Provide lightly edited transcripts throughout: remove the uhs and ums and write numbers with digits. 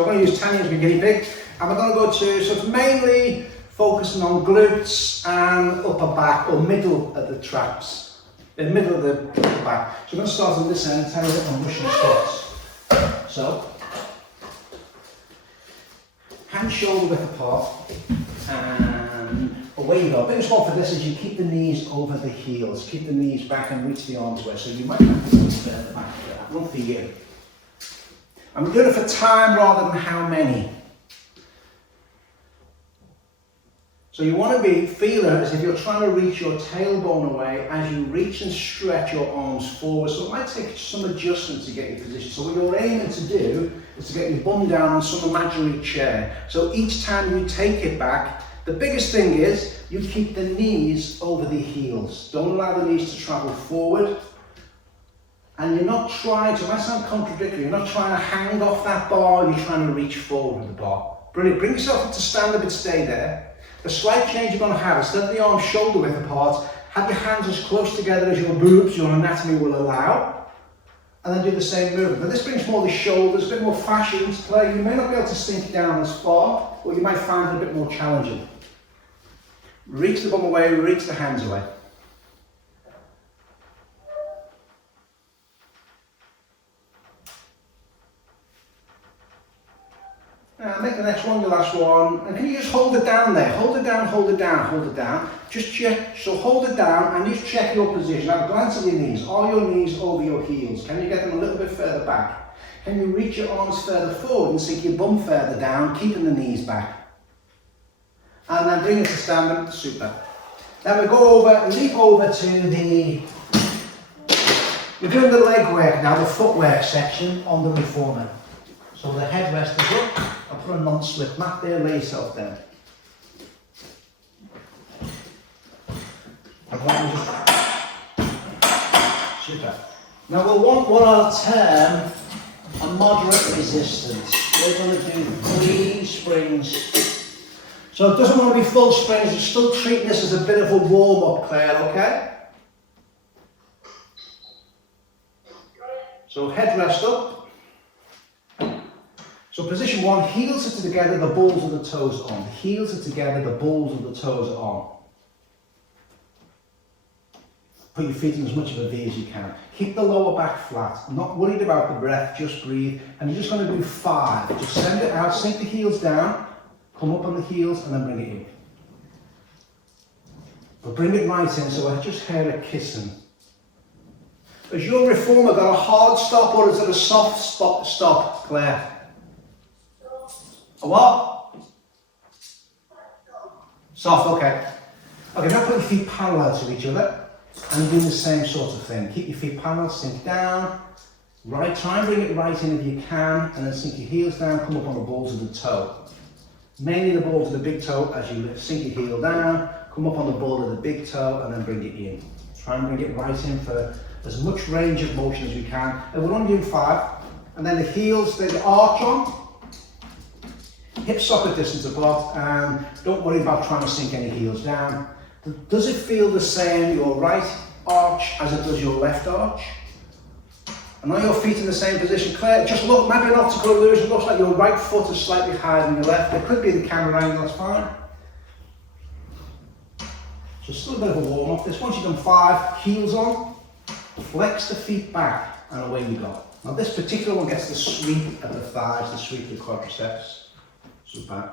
So I'm going to use Tanya as my guinea pig, and we're going to go to, so it's mainly focusing on glutes and upper back, or middle of the traps, the middle of the back. So I'm going to start on this end, Tanya, on Russian squats. So, hands shoulder width apart, and away you go. Biggest one for this is you keep the knees over the heels, keep the knees back and reach the arms away. So you might have to go at the back for that. Run for you. I'm doing it for time rather than how many. So you want to be feeling as if you're trying to reach your tailbone away as you reach and stretch your arms forward. So it might take some adjustment to get your position. So what you're aiming to do is to get your bum down on some imaginary chair. So each time you take it back, the biggest thing is you keep the knees over the heels. Don't allow the knees to travel forward. And you're not trying to, it might sound contradictory, you're not trying to hang off that bar, you're trying to reach forward with the bar. Brilliant. Bring yourself up to stand up and stay there. The slight change you're going to have, instead of the arms shoulder width apart, have your hands as close together as your boobs, your anatomy will allow, and then do the same movement. Now this brings more the shoulders, a bit more fascia into play. You may not be able to sink down as far, but you might find it a bit more challenging. Reach the bum away, reach the hands away. Make the next one your last one, and can you just hold it down there? Hold it down, hold it down, hold it down. Just check, so hold it down and just check your position. Now glance at your knees. Are your knees over your heels? Can you get them a little bit further back? Can you reach your arms further forward and sink your bum further down, keeping the knees back? And then bring it to standing, super. Then we go over, leap over to the, we're doing the leg work now, the footwork section on the reformer. So the headrest is up. I'll put a non-slip mat there, lay yourself down. Super. Now we'll want what I'll term a moderate resistance. We're going to do 3 springs. So it doesn't want to be full springs, you're still treating this as a bit of a warm-up, Claire, okay? So headrest up. So position 1, heels are together, the balls of the toes on. The heels are together, the balls of the toes on. Put your feet in as much of a V as you can. Keep the lower back flat. I'm not worried about the breath, just breathe. And you're just going to do 5. Just send it out, sink the heels down, come up on the heels, and then bring it in. But bring it right in, so I just hear it kissing. Has your reformer got a hard stop, or is it a soft stop, Claire? A what? Soft, okay. Okay, now put your feet parallel to each other and do the same sort of thing. Keep your feet parallel, sink down. Right, try and bring it right in if you can, and then sink your heels down, come up on the balls of the toe. Mainly the balls of the big toe as you sink your heel down, come up on the ball of the big toe, and then bring it in. Try and bring it right in for as much range of motion as we can. And we're only doing 5. And then the heels, they arch on. Hip socket distance apart, and don't worry about trying to sink any heels down. Does it feel the same, your right arch, as it does your left arch? And are your feet in the same position? Claire, just look, maybe an optical illusion, looks like your right foot is slightly higher than your left. It could be the camera angle, that's fine. So still a bit of a warm up. This, once you've done 5, heels on, flex the feet back, and away you go. Now this particular one gets the sweep at the thighs, the sweep of the quadriceps. Super.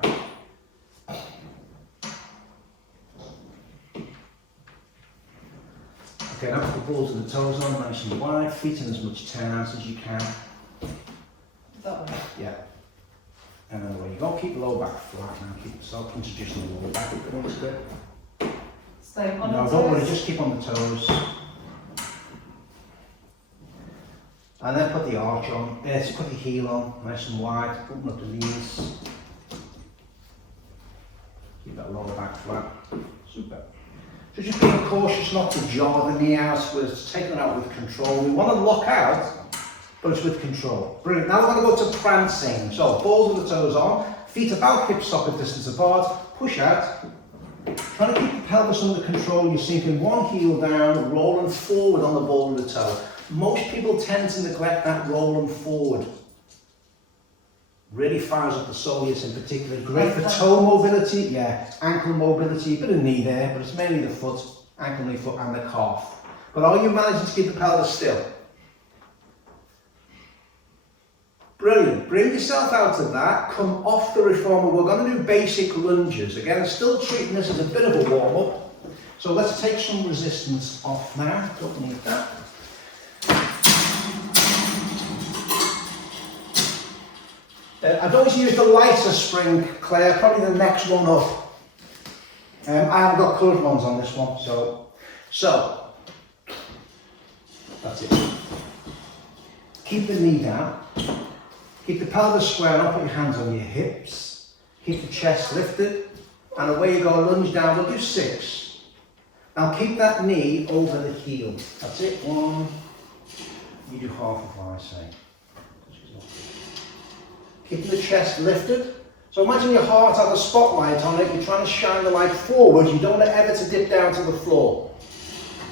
Okay, now put the balls of the toes on, nice and wide, feet in as much turnout as you can. That way? Yeah. And then away you go, keep the lower back flat now, keep yourself introducing the lower back, that's good. Stay on the No, toes? don't worry, just keep on the toes. And then put the arch on, so put the heel on, nice and wide, open up the knees. Keep that lower back flat. Super. So just being cautious not to jar the knee out, we're taking it out with control. We want to lock out, but it's with control. Brilliant. Now we're going to go to prancing. So balls of the toes on, feet about hip socket distance apart, push out. Trying to keep the pelvis under control, you're sinking one heel down, rolling forward on the ball of the toe. Most people tend to neglect that rolling forward. Really fires up the soleus in particular. Great for toe mobility, yeah, ankle mobility, bit of knee there, but it's mainly the foot, ankle, knee, foot, and the calf. But are you managing to keep the pelvis still? Brilliant. Bring yourself out of that. Come off the reformer. We're going to do basic lunges. Again, still treating this as a bit of a warm-up. So let's take some resistance off now. Don't need that. I'd always use the lighter spring, Claire, probably the next one up. I haven't got coloured ones on this one, so that's it. Keep the knee down. Keep the pelvis square up, put your hands on your hips. Keep the chest lifted, and away you go, lunge down. We'll do 6. Now keep that knee over the heel. That's it. 1. You do half of what I say. Keeping the chest lifted. So imagine your heart has a spotlight on it. You're trying to shine the light forward. You don't want it ever to dip down to the floor.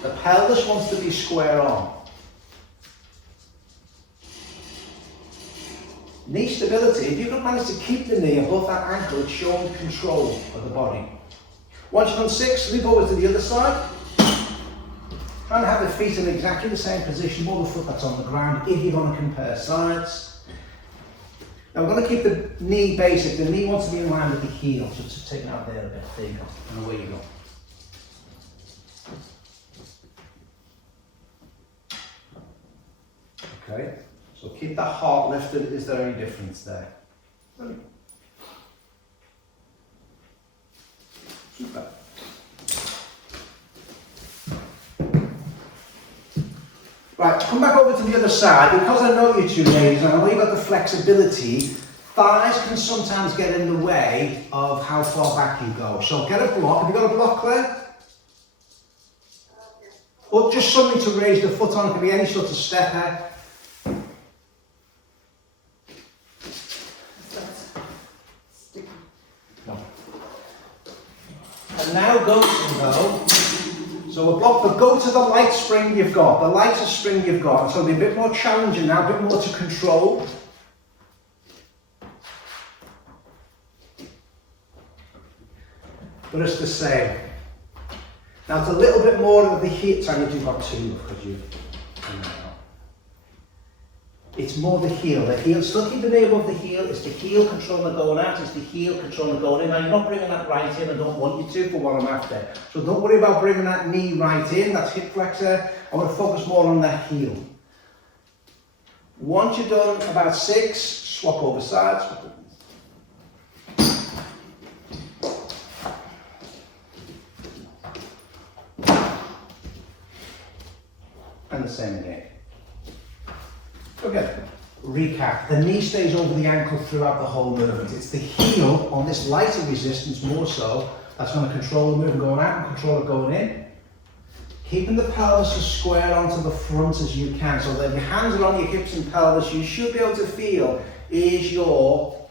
The pelvis wants to be square on. Knee stability. If you can manage to keep the knee above that ankle, it's showing control of the body. Once you've done 6, leap over to the other side. Try and have the feet in exactly the same position, more the foot that's on the ground, if you're going to compare sides. Now we're going to keep the knee basic. The knee wants to be in line with the heel, so just take it out there a bit. There you go, and away you go. Okay, so keep that heart lifted. Is there any difference there? Super. Right, come back over to the other side. Because I know you two ladies, and I know you've got the flexibility, thighs can sometimes get in the way of how far back you go. So get a block. Have you got a block, Claire? Or just something to raise the foot on. It can be any sort of stepper. No. And now go to go. So a block, but go to the light spring you've got, the lighter spring you've got. So it'll be a bit more challenging now, a bit more to control. But it's the same. Now it's a little bit more of the heel. Sorry, you've got 2 because you. It's more the heel. The heel, still keep the knee above the heel. It's the heel controlling the going out. It's the heel controlling the going in. Now you're not bringing that right in. I don't want you to for what I'm after. So don't worry about bringing that knee right in. That's hip flexor. I want to focus more on that heel. Once you've done about 6, swap over sides. And the same again. Okay, recap. The knee stays over the ankle throughout the whole movement. It's the heel on this lighter resistance more so that's going to control the movement going out and control it going in. Keeping the pelvis as square onto the front as you can. So that your hands are on your hips and pelvis, you should be able to feel is your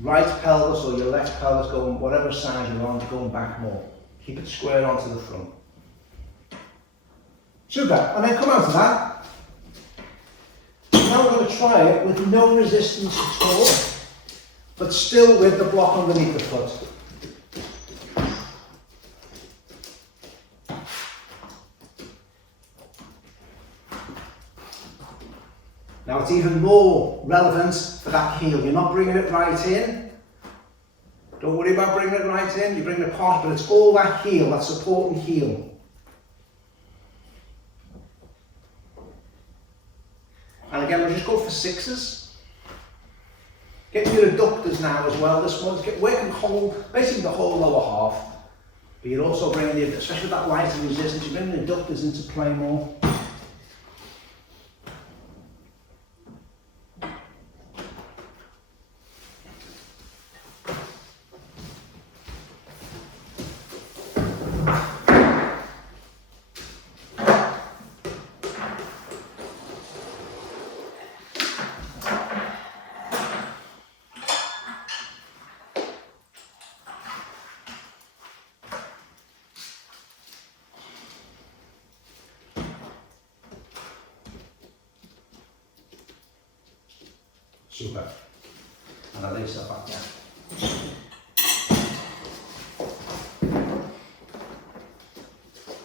right pelvis or your left pelvis going, whatever side you're on, going back more. Keep it square onto the front. Super. And then come out of that. Now we're going to try it with no resistance at all, but still with the block underneath the foot. Now it's even more relevant for that heel. You're not bringing it right in. Don't worry about bringing it right in. You bring it apart, but it's all that heel, that supporting heel. And again, we'll just go for 6s. Getting your adductors now as well. This one's working hold, basically the whole lower half. But you're also bringing the, especially with that lighter resistance, you're bringing the adductors into play more. Super. And I lay yourself back down.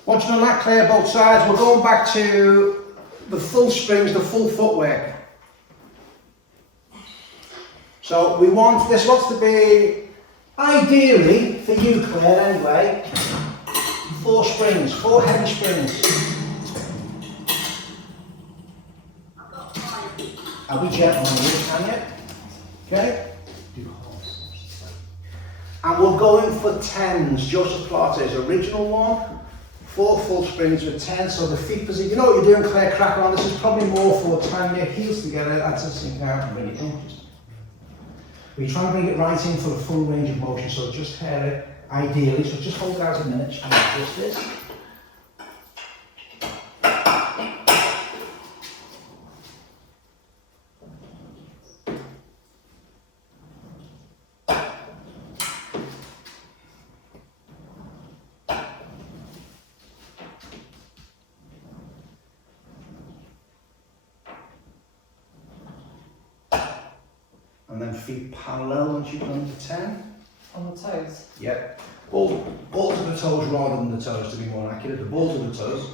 Once you've done that, clear both sides, we're going back to the full springs, the full footwork. So we want, this wants to be, ideally, for you Claire anyway, 4 springs, 4 heavy springs. I'll be gentle on you, can you? Okay? And we're going for 10s, Joseph Pilates' original one. 4 full springs with 10, so the feet position. You know what you're doing, Claire, crack on. This is probably more for Tanya, heels together, that's a sink out and bring it in. We're trying to bring it right in for the full range of motion, so just hair it ideally. So just hold it out a minute, just like this. And then feet parallel once you've done the 10. On the toes. Yep. Ball to the toes rather than the toes, to be more accurate. The ball to the toes.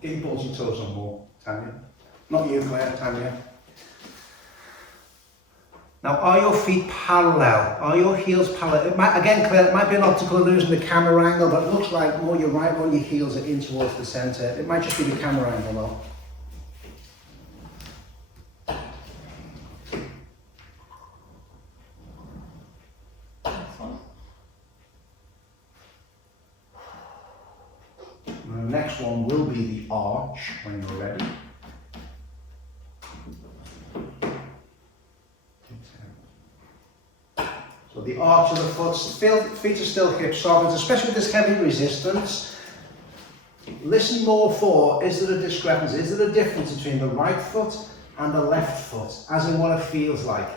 Get your balls and toes on more, Tanya. Not you, Claire, Tanya. Now, are your feet parallel? Are your heels parallel? Again, Claire, it might be an optical illusion, the camera angle, but it looks like more your right one, your heels are in towards the centre. It might just be the camera angle though. The next one will be the arch when you're ready. So the arch of the foot, feet are still hip sockets, especially with this heavy resistance. Listen more for, is there a discrepancy? Is there a difference between the right foot and the left foot, as in what it feels like?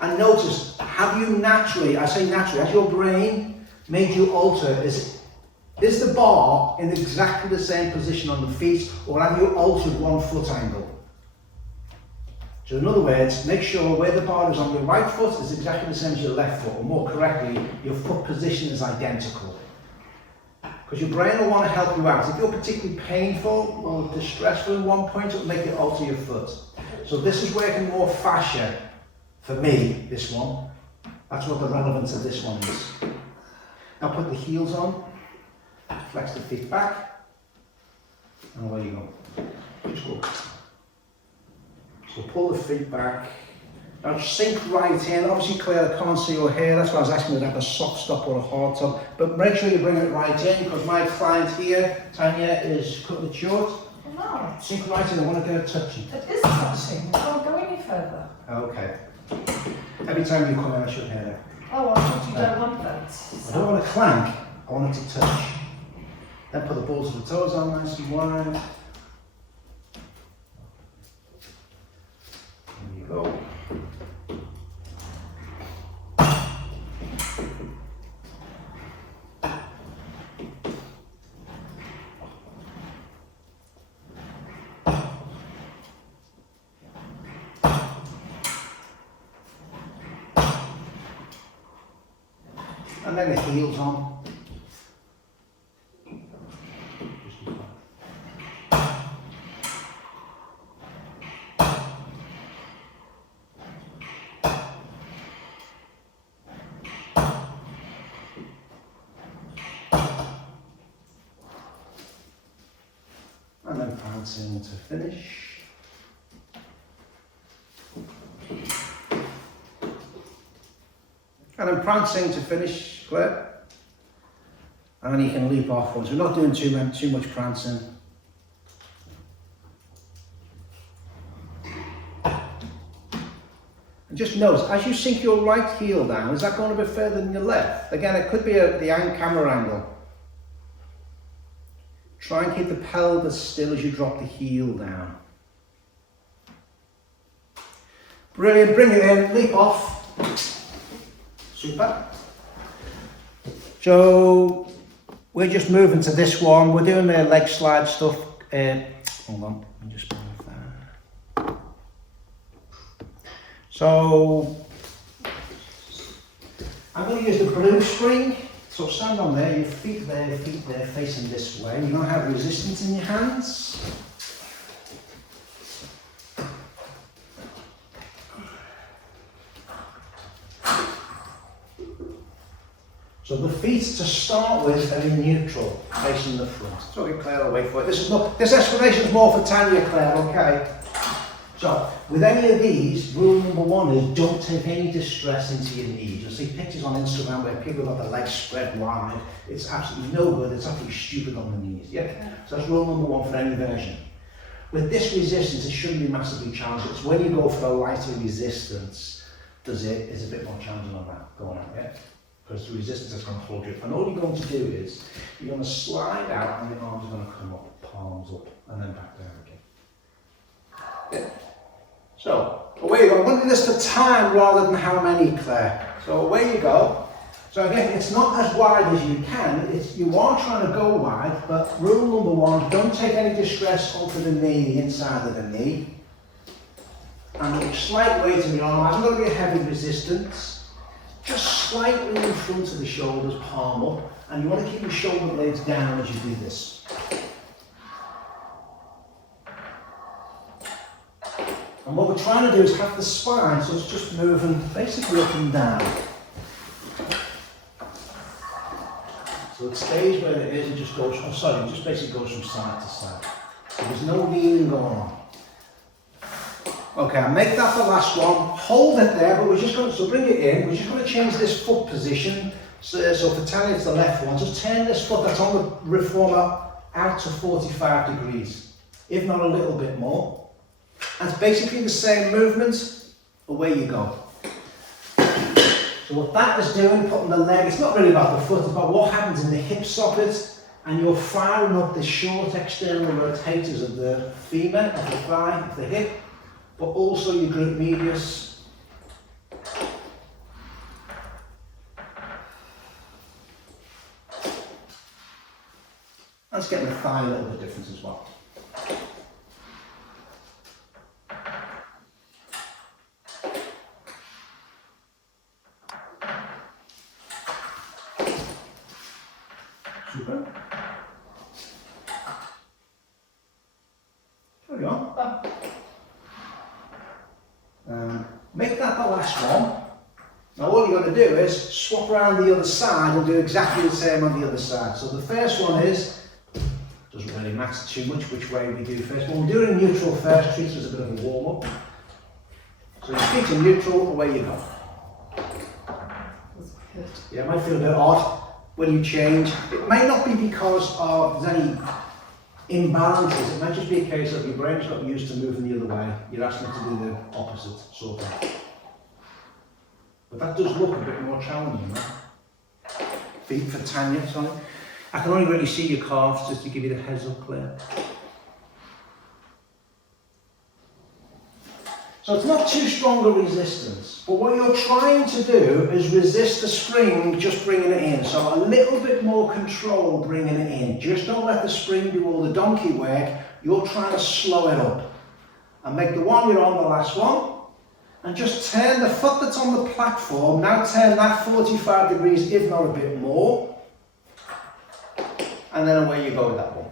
And notice, have you naturally, I say naturally, has your brain made you alter, is the bar in exactly the same position on the feet, or have you altered one foot angle? So in other words, make sure where the bar is on your right foot is exactly the same as your left foot, or more correctly, your foot position is identical. Because your brain will want to help you out. If you're particularly painful or distressful in one point, it'll make you alter your foot. So this is working more fascia for me, this one. That's what the relevance of this one is. Now put the heels on. Flex the feet back, and away you go. Just go. So pull the feet back. Now sink right in. Obviously, Claire, I can't see your hair. That's why I was asking you to have a soft stop or a hard top. But make sure you bring it right in, because my client here, Tanya, is cutting it short. No. Sink right in. I want to get a touching. It is touching. It can't go any further. Okay. Every time you come in, I should hear that. Oh, I thought you don't want that. I don't want to clank. I want it to touch. Then put the balls of the toes on nice and wide. There you go. And then the heels on. And then prancing to finish. And then prancing to finish, Claire. And then you can leap off once. We're not doing too much prancing. And just notice, as you sink your right heel down, is that going a bit further than your left? Again, it could be the camera angle. Try and keep the pelvis still as you drop the heel down. Brilliant, bring it in, leap off. Super. So we're just moving to this one. We're doing the leg slide stuff. Hold on, let me just move that. So I'm going to use the blue spring. So stand on there, your feet there, facing this way. You're going to have resistance in your hands. So the feet to start with are in neutral, facing the front. So get Claire away for it. This explanation is more for Tanya, Claire, okay? So, with any of these, rule number one is don't take any distress into your knees. You'll see pictures on Instagram where people have got their legs spread wide. It's absolutely no good, it's absolutely stupid on the knees, yeah? So that's rule number one for any version. With this resistance, it shouldn't be massively challenging. It's when you go for a lighter resistance, it's a bit more challenging on that, going on, yeah? Because the resistance is going to hold you up. And all you're going to do is, you're going to slide out and the arms are going to come up, palms up, and then back down again. Yeah. So, away you go. I'm going to do this for time rather than how many, Claire. So away you go. So again, it's not as wide as you can. You are trying to go wide, but rule number one, don't take any distress onto the knee, the inside of the knee. And slight weight in the arm. I'm going to be a heavy resistance. Just slightly in front of the shoulders, palm up. And you want to keep your shoulder blades down as you do this. And what we're trying to do is have the spine, so it's just moving basically up and down. So it stays where it is and just goes, it just basically goes from side to side. So there's no kneeling going on. Okay, make that the last one. Hold it there, but we're just going to, so bring it in, we're just going to change this foot position. So for Tanya, it's the left one. Just turn this foot that's on the reformer out to 45 degrees, if not a little bit more. And it's basically the same movement, away you go. So what that is doing, putting the leg, it's not really about the foot, it's about what happens in the hip socket, and you're firing up the short external rotators of the femur, of the thigh, of the hip, but also your glute medius. That's getting the thigh a little bit different as well. Super. Carry on. Make that the last one. Now all you're going to do is swap around the other side and do exactly the same on the other side. So the first one is, doesn't really matter too much which way we do first, but we'll do it in neutral first, treat it as a bit of a warm up. So your feet in neutral, away you go. That's good. Yeah, it might feel a bit odd when you change. It may not be because there's any imbalances, it might just be a case of your brain's got used to moving the other way, you're asking it to do the opposite, sort of. But that does look a bit more challenging, right? Feet for Tanya, sorry. I can only really see your calves, just to give you the heads up, Claire. So it's not too strong a resistance, but what you're trying to do is resist the spring, just bringing it in. So a little bit more control bringing it in. Just don't let the spring do all the donkey work. You're trying to slow it up. And make the one you're on the last one. And just turn the foot that's on the platform, now turn that 45 degrees, if not a bit more. And then away you go with that one.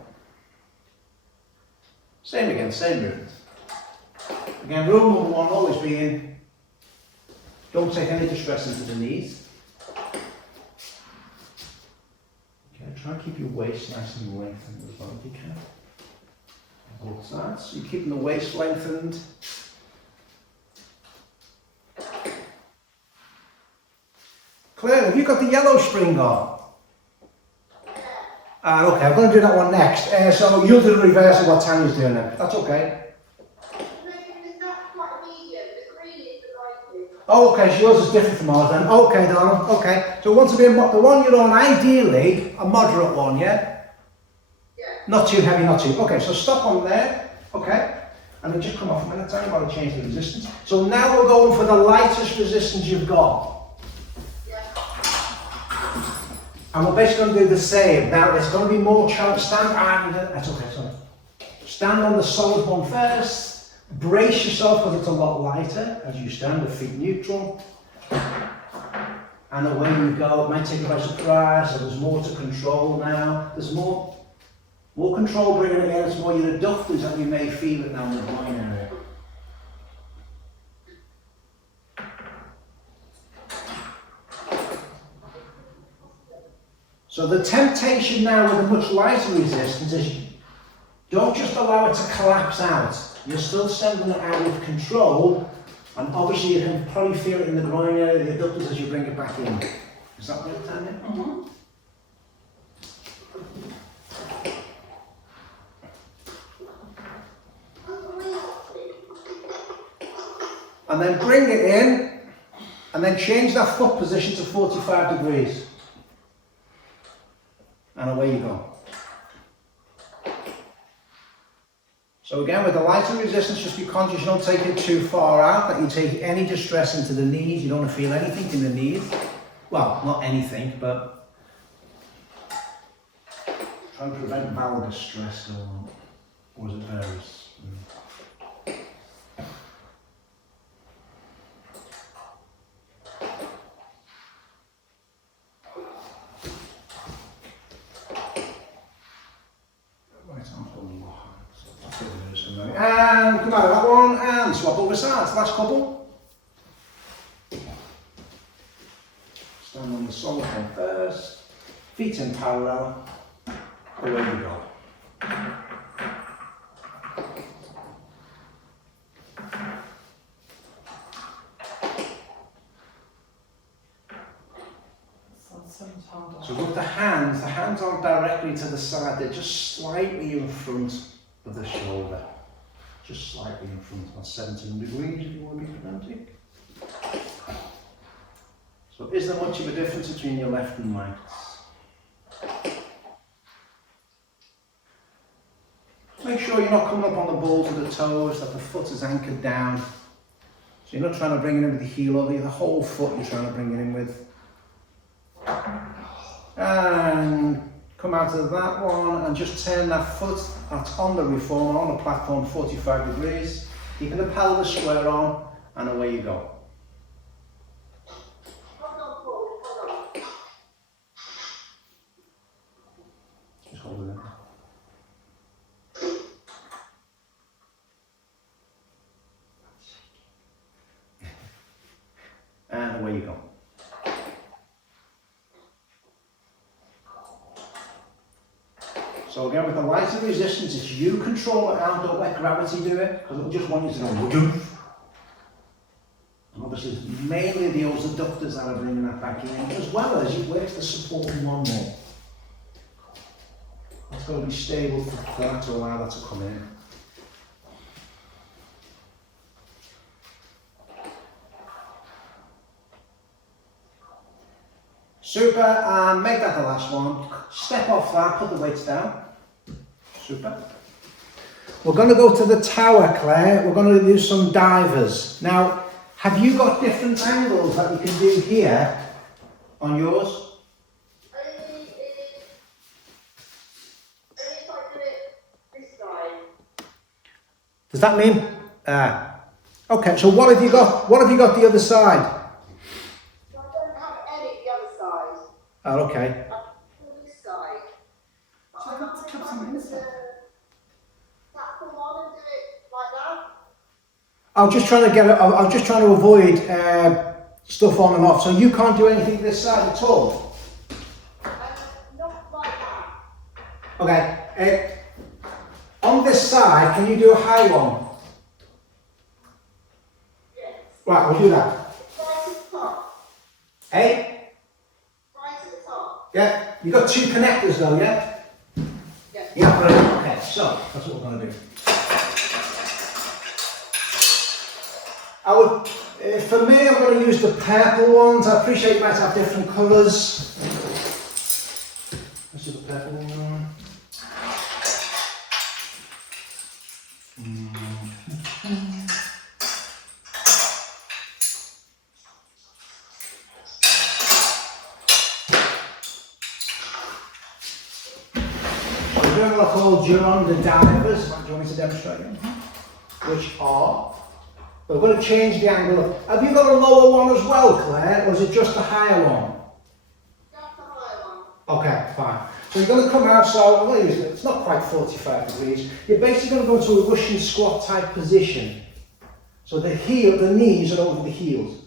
Same again, same movement. Again, rule number one always being, don't take any distress into the knees. Okay, try and keep your waist nice and lengthened as well if you can. On both sides, so you're keeping the waist lengthened. Claire, have you got the yellow spring on? Okay, I'm going to do that one next. So you'll do the reverse of what Tanya's doing then. That's okay. Oh, okay, so yours is different from ours then. Okay, darling, okay. So once again, the one you're on, ideally, a moderate one, yeah? Yeah. Not too heavy, not too. Okay, so stop on there, okay? And then just come off a minute, Tanya, while I change the resistance. So now we're going for the lightest resistance you've got. And we're basically going to do the same. Now it's going to be more challenging. That's okay, sorry. Stand on the solid one first. Brace yourself because it's a lot lighter as you stand, the feet neutral. And and away you go. It might take you by surprise, so there's more to control now. There's more control bringing it in. It's more your adductors that you may feel it now in the groin area. So the temptation now with a much lighter resistance is don't just allow it to collapse out. You're still sending it out with control, and obviously you can probably feel it in the groin area, the adductors, as you bring it back in. Is that right, Tanya? Mm-hmm. And then bring it in, and then change that foot position to 45 degrees. And away you go. So again, with the lighter resistance, just be conscious you don't take it too far out, that you take any distress into the knees. You don't want to feel anything in the knees. Well, not anything, but try and prevent valgus stress going on. Or is it various? And come out of that one and swap over sides. Last couple. Stand on the solid one first. Feet in parallel. Away you go. So with the hands aren't directly to the side, they're just slightly in front of the shoulder. Just slightly in front, about 17 degrees if you want to be pedantic. So is there much of a difference between your left and right? Make sure you're not coming up on the balls of the toes, that the foot is anchored down. So you're not trying to bring it in with the heel or the whole foot you're trying to bring it in with. And come out of that one and just turn that foot that's on the reformer, on the platform, 45 degrees. Keeping the pelvis square on, and away you go. Just hold it there. And away you go. So again, with the lighter resistance, it's you control it out, don't let gravity do it, because it'll just want you to go woof. And obviously, it's mainly the adductors that are bringing that back in, as well as it works to support one more. It's got to be stable for that to allow that to come in. Super, and make that the last one. Step off that, put the weights down. Super. We're going to go to the tower, Claire. We're going to do some divers. Now, have you got different angles that you can do here on yours? If I do it this side. Does that mean? Okay, so what have you got? What have you got the other side? So I don't have any the other side. Oh, okay. This side. So I got to cut some inside. Platform on and do it like that. I was just trying to get it. I was just trying to avoid stuff on and off. So you can't do anything this side at all. Not like that. Okay. On this side, can you do a high one? Yes. Right, we'll do that. Right at the top. Hey? Right at the top. Yeah? You got two connectors though, yeah? Yes. Yeah, brilliant. Okay, so that's what we're going to do. I would, for me, I'm going to use the purple ones. I appreciate you might have different colours. Let's do the purple one. We're doing what I call Giron the divers. Do you want me to demonstrate them? Which are We're going to change the angle. Have you got a lower one as well, Claire, or is it just a higher one? Just the higher one. Okay, fine. So you're going to come out, so I'm going to use it. It's not quite 45 degrees. You're basically going to go into a Russian squat type position. So the knees are over the heels.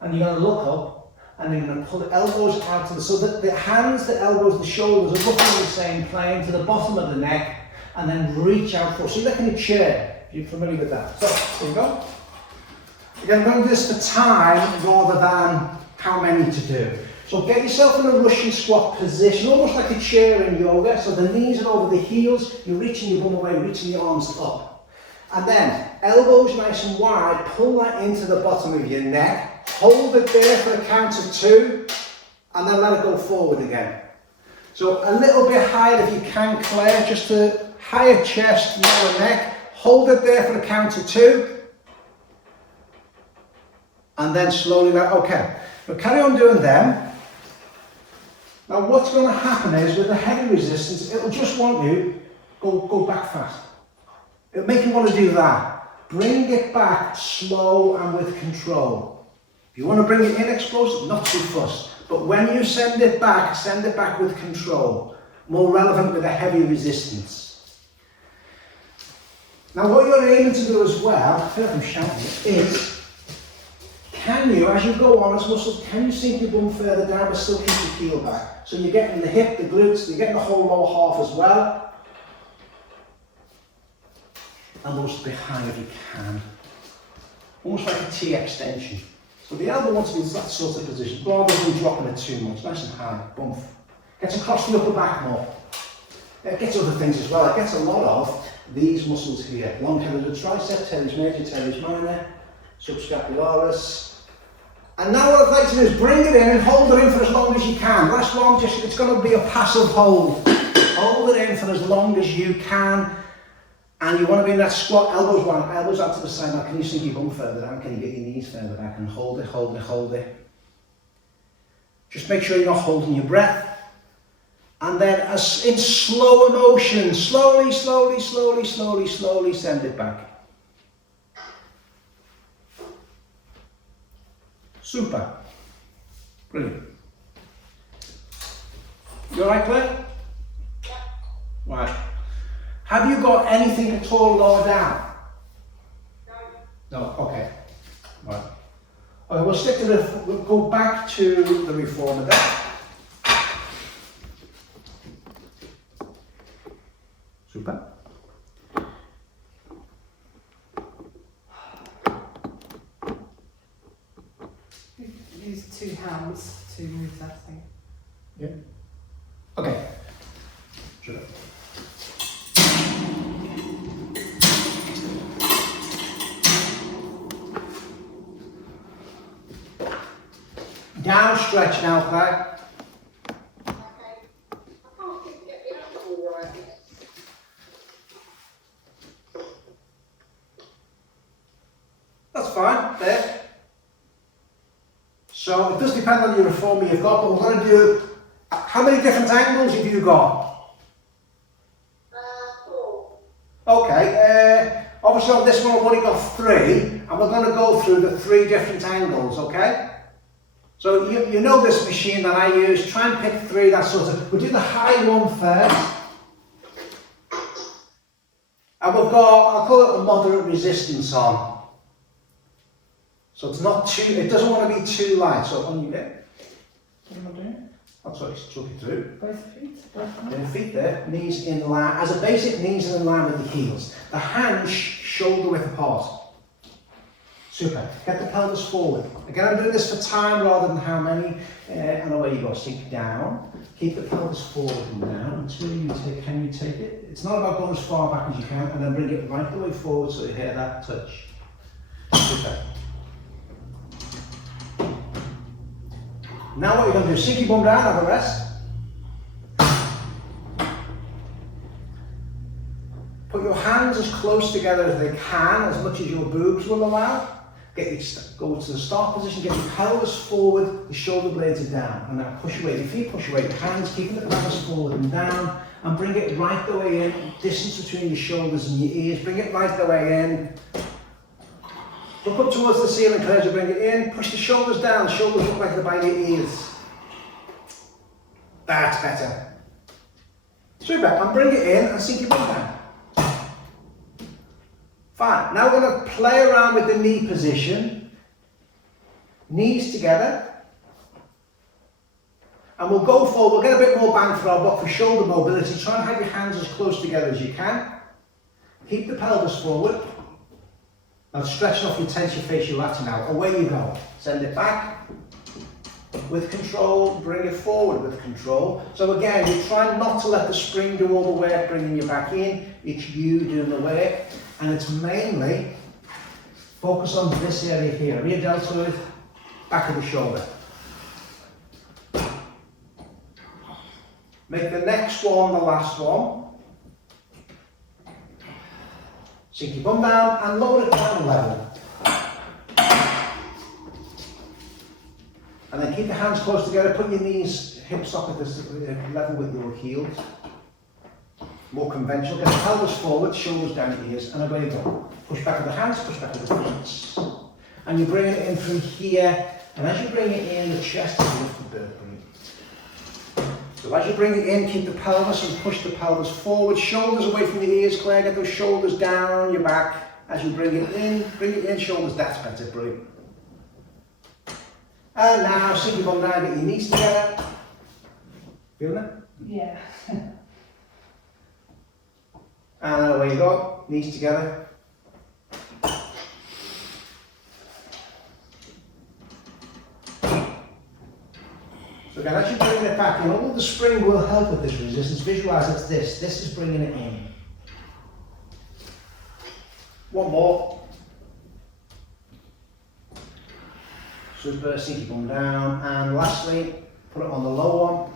And you're going to look up, and you're going to pull the elbows out to the, so that the hands, the elbows, the shoulders are looking in the same plane to the bottom of the neck, and then reach out for. So you're like in a chair, if you're familiar with that. So, here we go. Again, I'm going to do this for time rather than how many to do. So get yourself in a Russian squat position, almost like a chair in yoga. So the knees are over the heels, you're reaching your bum away, reaching your arms up. And then, elbows nice and wide, pull that into the bottom of your neck, hold it there for a count of 2, and then let it go forward again. So a little bit higher if you can, Claire, just a higher chest, lower neck, hold it there for a count of 2. And then slowly let, okay, but carry on doing them. Now what's going to happen is with the heavy resistance, it'll just want you, go back fast. It'll make you want to do that. Bring it back slow and with control. If you want to bring it in explosive, not too fussed. But when you send it back with control. More relevant with a heavy resistance. Now what you're aiming to do as well, I feel like I'm shouting it, is can you, as you go on as muscles, can you sink your bum further down but still keep your heel back? So you're getting the hip, the glutes, you're getting the whole lower half as well. Elbows a bit high if you can. Almost like a T extension. So the elbow wants to be in that sort of position, rather than dropping it too much. Nice and high, bump. Gets across the upper back more. It gets other things as well. It gets a lot of these muscles here. Long head of the tricep, teres major, teres minor, subscapularis. And now what I'd like to do is bring it in and hold it in for as long as you can. Last one, just it's going to be a passive hold. Hold it in for as long as you can. And you want to be in that squat, elbows wide, elbows out to the side. Now can you sink your bum further down? Can you get your knees further back? And hold it, hold it, hold it. Just make sure you're not holding your breath. And then as in slower motion, slowly, slowly, slowly, slowly, slowly send it back. Super. Brilliant. You alright, Claire? Yeah. Right. Have you got anything at all lower down? No. No, okay. Right. Okay, we'll stick to we'll go back to the reformer then. Super. Use 2 hands to move that thing. Yeah. Okay. Sure. Down stretch now, Claire. Okay. I can't seem to get the angle right. That's fine, there. So it does depend on your reformer you've got, but we're going to do, how many different angles have you got? 4. Okay, obviously on this one I've only got 3, and we're going to go through the 3 different angles, okay? So you know this machine that I use, try and pick 3, that sort of, we'll do the high one first. And we've got, I'll call it a moderate resistance on. So it's not too, it doesn't want to be too light. So on you get, what am I doing? That's what it's took it through. Both feet, both Then feet there, knees in line. As a basic, knees are in line with the heels. The hands shoulder width apart. Super. Get the pelvis forward. Again, I'm doing this for time rather than how many. And away you go. Sink down. Keep the pelvis forward and down until you take. Can you take it? It's not about going as far back as you can, and then bring it right the way forward so you hear that touch. Super. Now what you're going to do, sink your bum down, have a rest. Put your hands as close together as they can, as much as your boobs will allow. Go to the start position, get your pelvis forward, the shoulder blades are down. And now push away, your feet push away, your hands keeping the pelvis forward and down. And bring it right the way in, distance between your shoulders and your ears. Bring it right the way in. Look up towards the ceiling, Claire, as you bring it in. Push the shoulders down, shoulders look like they're by your ears. That's better. Super, and bring it in and sink your bum down. Fine, now we're going to play around with the knee position. Knees together. And we'll go forward, we'll get a bit more bang for our buck for shoulder mobility. Try and have your hands as close together as you can. Keep the pelvis forward. Now stretching off your tension, face your lateral now. Away you go. Send it back. With control, bring it forward with control. So again, you're trying not to let the spring do all the work, bringing you back in. It's you doing the work. And it's mainly focus on this area here. Rear deltoid, back of the shoulder. Make the next one the last one. Sink your bum down and lower it down level. And then keep the hands close together, put your knees, hip socket level with your heels. More conventional, get the pelvis forward, shoulders down at ears, and away you go. Push back with the hands, push back with the feet. And you bring it in from here, and as you bring it in, the chest is lifted vertically. So as you bring it in, keep the pelvis and push the pelvis forward, shoulders away from the ears, Claire, get those shoulders down your back. As you bring it in, shoulders, that's better, brilliant. And now, sink your bum down, get your knees together. Feeling it? Yeah. And away you go, knees together. So again, as you're bringing it back in, all the spring will help with this resistance. Visualize it's this. This is bringing it in. One more. Super, sink your bum down. And lastly, put it on the low one.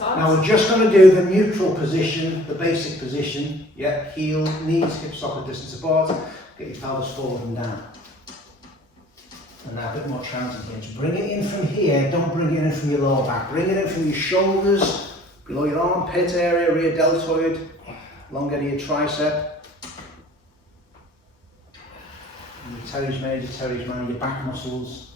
Now we're just going to do the neutral position, the basic position. Yeah, heel, knees, hip socket distance apart. Get your pelvis forward and down. And now a bit more transient here. Just bring it in from here, don't bring it in from your lower back. Bring it in from your shoulders, below your armpit area, rear deltoid, long end of your tricep. And your teres major, teres minor, your back muscles.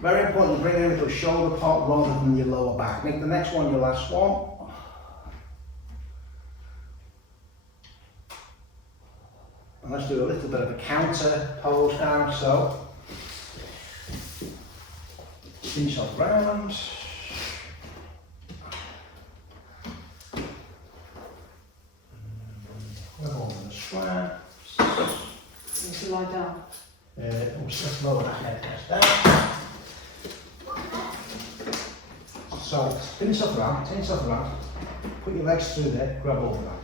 Very important to bring it in with your shoulder part rather than your lower back. Make the next one your last one. And let's do a little bit of a counter pose now. So, spin yourself round. We're over the straps. You need to lie down. Let's lower that head down. So, spin yourself around, turn yourself around, put your legs through there, grab over that.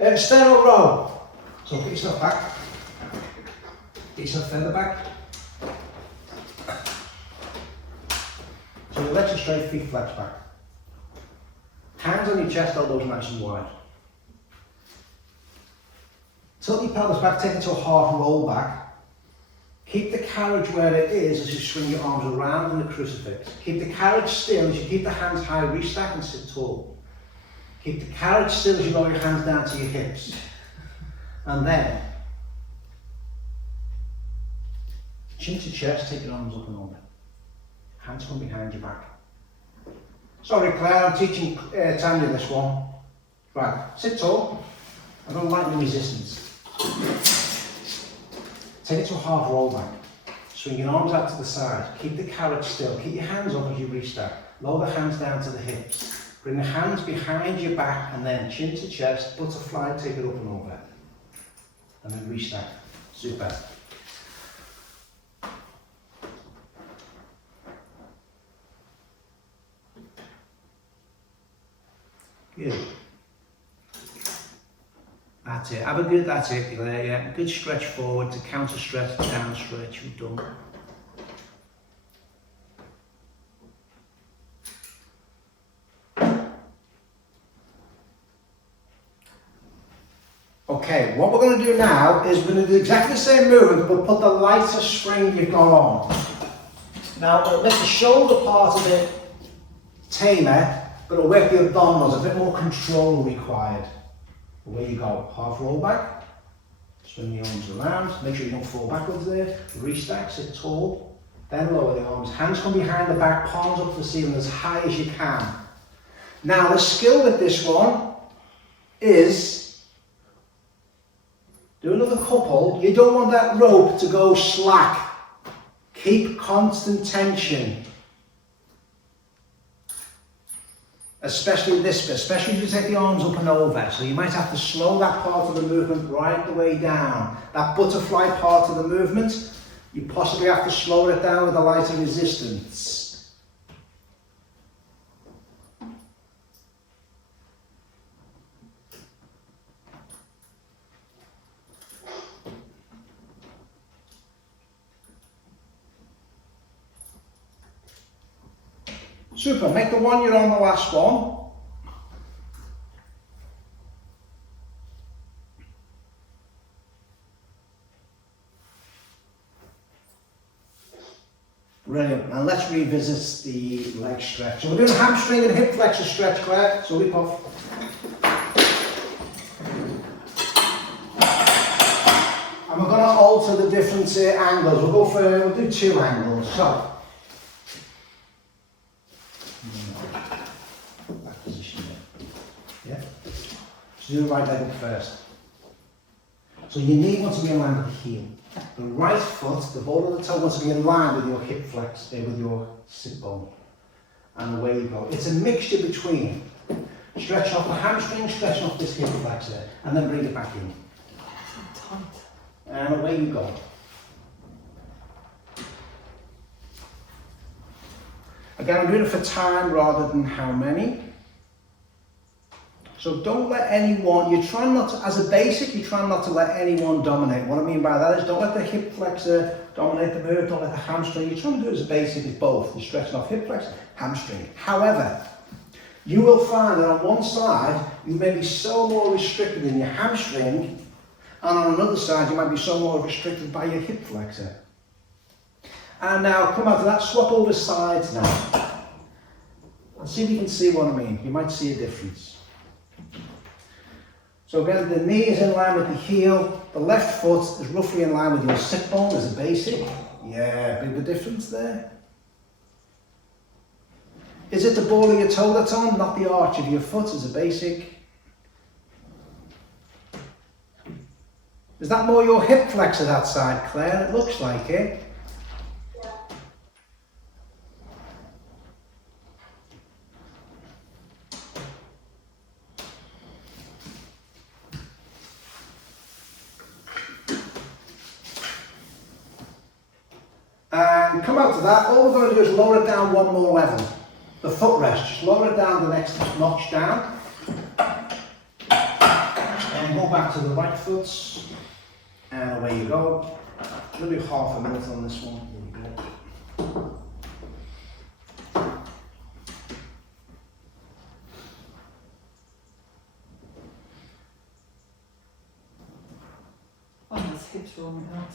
External row. So put yourself back, get yourself further back. So your legs are straight, feet flex back. Hands on your chest, elbows nice and wide. Tilt your pelvis back, take it to a half roll back. Keep the carriage where it is as you swing your arms around in the crucifix. Keep the carriage still as you keep the hands high, restack and sit tall. Keep the carriage still as you lower your hands down to your hips. And then, chin to chest, take your arms up and over. Hands from behind your back. Sorry Claire, I'm teaching Tanya this one. Right, sit tall. I'm going to lighten the resistance. Take it to a half roll back. Swing your arms out to the side. Keep the carriage still. Keep your hands up as you restack. Lower the hands down to the hips. Bring the hands behind your back and then chin to chest, butterfly, take it up and over. And then restack. Super. Good. That's it. Have a good, that's it there, yeah. Good stretch forward to counter stretch, down stretch, we've done. Okay, what we're going to do now is we're going to do exactly the same movement, but put the lighter spring you've got on. Now, it'll make the shoulder part a bit tamer, but it'll work the abdominals, a bit more control required. Away you go, half roll back, swing the arms around, make sure you don't fall backwards there, restack, sit tall, then lower the arms, hands come behind the back, palms up to the ceiling as high as you can. Now the skill with this one is, do another couple, you don't want that rope to go slack, keep constant tension. Especially this bit, especially if you take the arms up and over. So you might have to slow that part of the movement right the way down. That butterfly part of the movement, you possibly have to slow it down with a lighter resistance. Super, make the one you're on the last one. Brilliant, and let's revisit the leg stretch. So we're doing hamstring and hip flexor stretch, Claire, so we off. And we're going to alter the different angles. We'll do 2 angles. So, that position there. Yeah? So do the right leg up first. So your knee wants to be in line with the heel. The right foot, the ball of the toe wants to be in line with your hip flex, with your sit bone. And away you go. It's a mixture between stretch off the hamstring, stretch off this hip flexor, and then bring it back in. Tight. And away you go. Again, I'm doing it for time rather than how many. So don't let anyone, you try not to, as a basic, you try not to let anyone dominate. What I mean by that is don't let the hip flexor dominate the move, don't let the hamstring. You're trying to do it as a basic as both. You're stretching off hip flexor, hamstring. However, you will find that on one side, you may be so more restricted in your hamstring, and on another side, you might be so more restricted by your hip flexor. And now, come out to that, swap over sides now. Let's see if you can see what I mean. You might see a difference. So again, the knee is in line with the heel, the left foot is roughly in line with your sit bone as a basic. Yeah, big the difference there. Is it the ball of your toe that's on, not the arch of your foot as a basic? Is that more your hip flexor that side, Claire? It looks like it. And come out to that, all we're going to do is lower it down one more level. The footrest, just lower it down the next notch down. And go back to the right foot. And away you go. I'm going to do half a minute on this one. Here we go. Oh, his hips rolling out.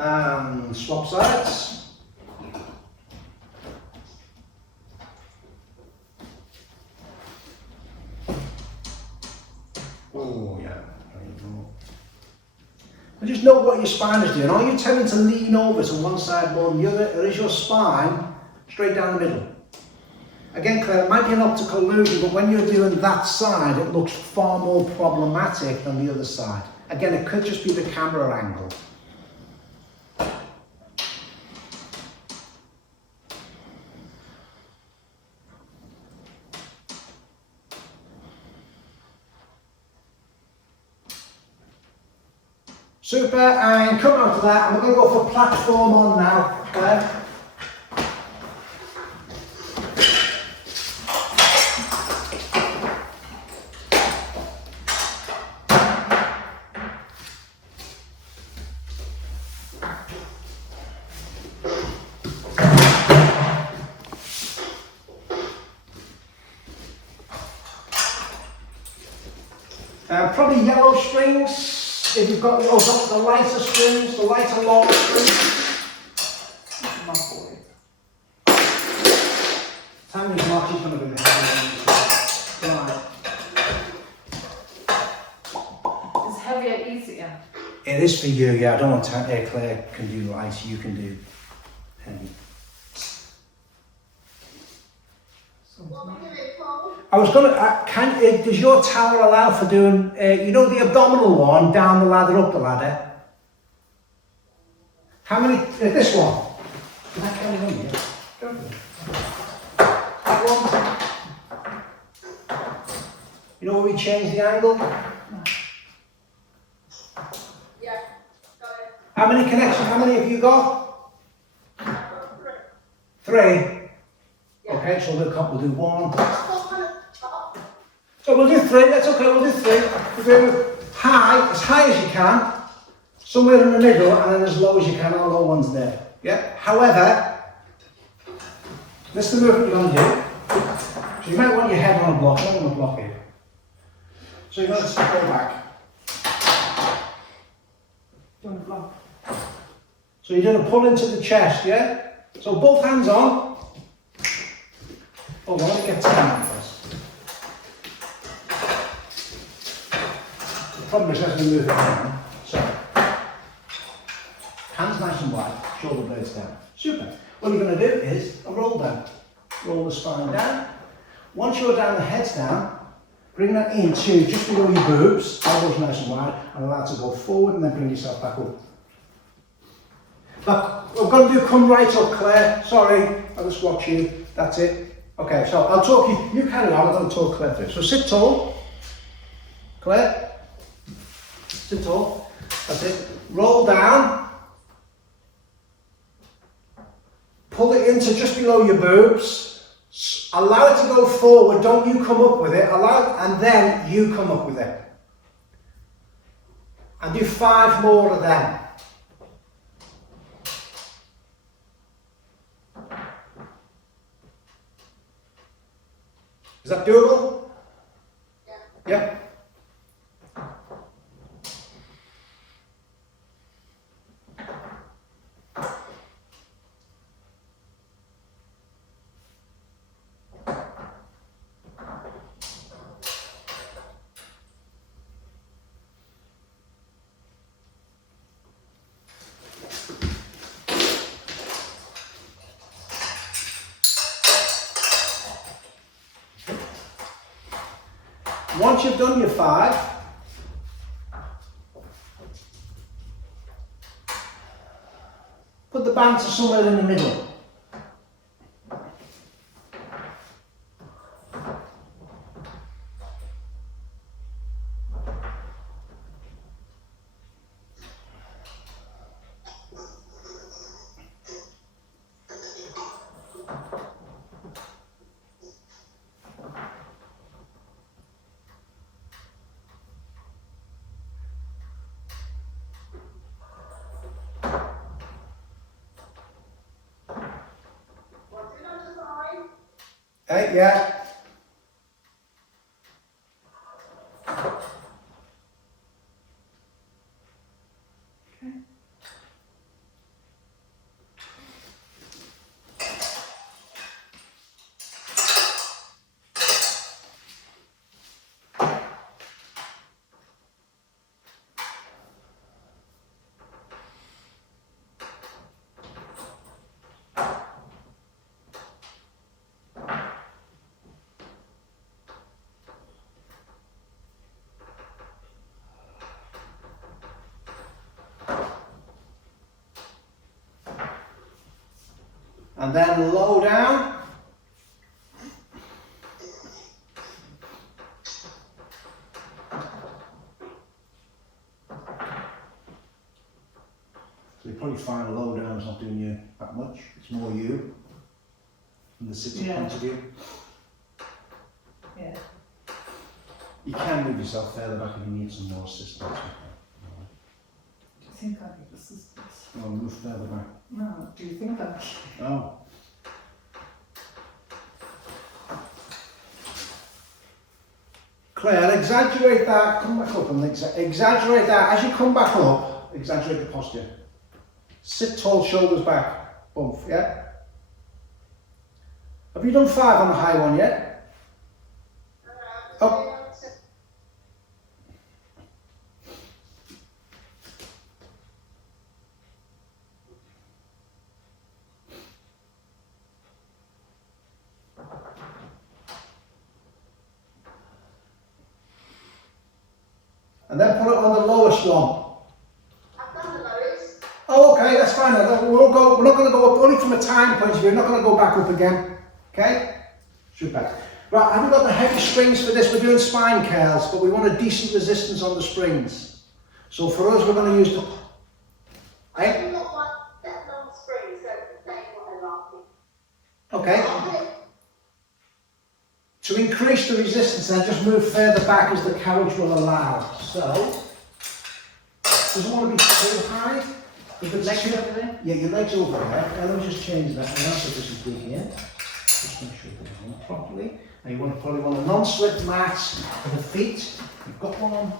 And swap sides. Oh yeah, there you go. And just note what your spine is doing. Are you tending to lean over to one side more than the other, or is your spine straight down the middle? Again, Claire, it might be an optical illusion, but when you're doing that side, it looks far more problematic than the other side. Again, it could just be the camera angle. Super, and come on to that, and we're going to go for platform on now, Claire. Probably yellow strings. if you've got the lighter strings, the lighter long strings. My boy. Tammy's march is going to be the heavy one. Right. Is heavier easier? It is for you, yeah. I don't want Claire can do light, you can do heavy. What we doing, Paul? I was going to, does your tower allow for doing, you know the abdominal one, down the ladder, up the ladder? How many, this one? Can I carry on here? Go for it. That one? You know where we change the angle? Yeah, got it. How many connections, how many have you got? I've got 3. 3? Yeah. Okay, so we'll do 1. Let's put one at the top. So we'll do 3, that's okay, we'll do 3. We'll do high, as high as you can, somewhere in the middle, and then as low as you can, our low one's there. Yeah? However, this is the movement you're going to do. So you might want your head on a block, I don't want a block here. So you're going to go back. Do you want to block? So you're doing a pull into the chest, yeah? So both hands on. Oh, let me get to hand first. The problem is as we move it down. So, hands nice and wide, shoulder blades down. Super. What you're going to do is a roll down. Roll the spine down. Once you're down, the head's down, bring that into just below your boobs, elbows nice and wide, and allow it to go forward and then bring yourself back up. But we're going to do come right up, Claire. Sorry, I'll just watch you. That's it. Okay, so I'll talk you carry on, I'm going to talk Claire through. So sit tall. Claire. Sit tall. That's it. Roll down. Pull it into just below your boobs. Allow it to go forward, don't you come up with it. Allow it, and then you come up with it. And do 5 more of them. Is that doable? Yeah. Yep. Once you've done your 5, put the banter somewhere in the middle. Hey, yeah. And then low down. So you probably find low down is not doing you that much. It's more you from the sitting point of view. Yeah. You can move yourself further back if you need some more assistance. Do you think I need assistance? Well, move further back. No, do you think I Oh. Claire, exaggerate that, come back up and exaggerate that. As you come back up, exaggerate the posture. Sit tall, shoulders back, bump, yeah? Have you done 5 on the high one yet? Oh. And then put it on the lowest one. I've done the lowest. Oh, okay, that's fine. We're not going to go up, only from a time point of view. We're not going to go back up again. Okay? Super. Right, have we got the heavy springs for this? We're doing spine curls, but we want a decent resistance on the springs. So for us, we're going to use the... I do not want that long spring, so that's what I like. Okay. To increase the resistance, then just move further back as the carriage will allow. So, doesn't want to be too high. If it's Legs too, over there? yeah, your legs over there. Now, let me just change that. And that's what this is doing here. Just make sure it's on properly. And you probably want a non-slip mat for the feet. You've got one on.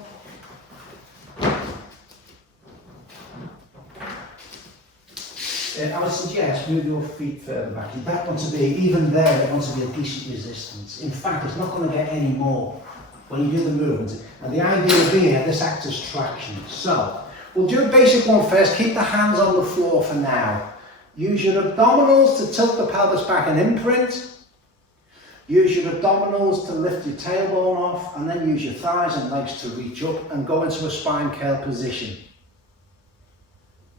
I would suggest move your feet further back. You don't want to be, even there, it wants to be a decent resistance. In fact, it's not going to get any more when you do the movement. And the idea being, this acts as traction. So, we'll do a basic one first. Keep the hands on the floor for now. Use your abdominals to tilt the pelvis back and imprint. Use your abdominals to lift your tailbone off, and then use your thighs and legs to reach up and go into a spine curl position.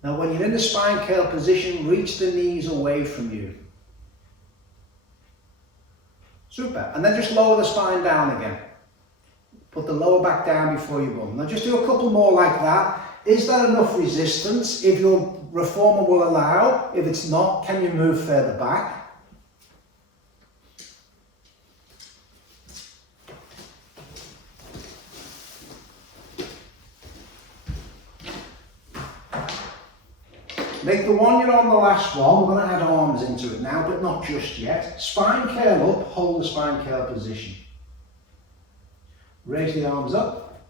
Now when you're in the spine curl position, reach the knees away from you. Super. And then just lower the spine down again. Put the lower back down before your bum. Now just do a couple more like that. Is that enough resistance? If your reformer will allow. If it's not, can you move further back? Make the one you're on the last one. We're going to add arms into it now, but not just yet. Spine curl up, hold the spine curl position. Raise the arms up.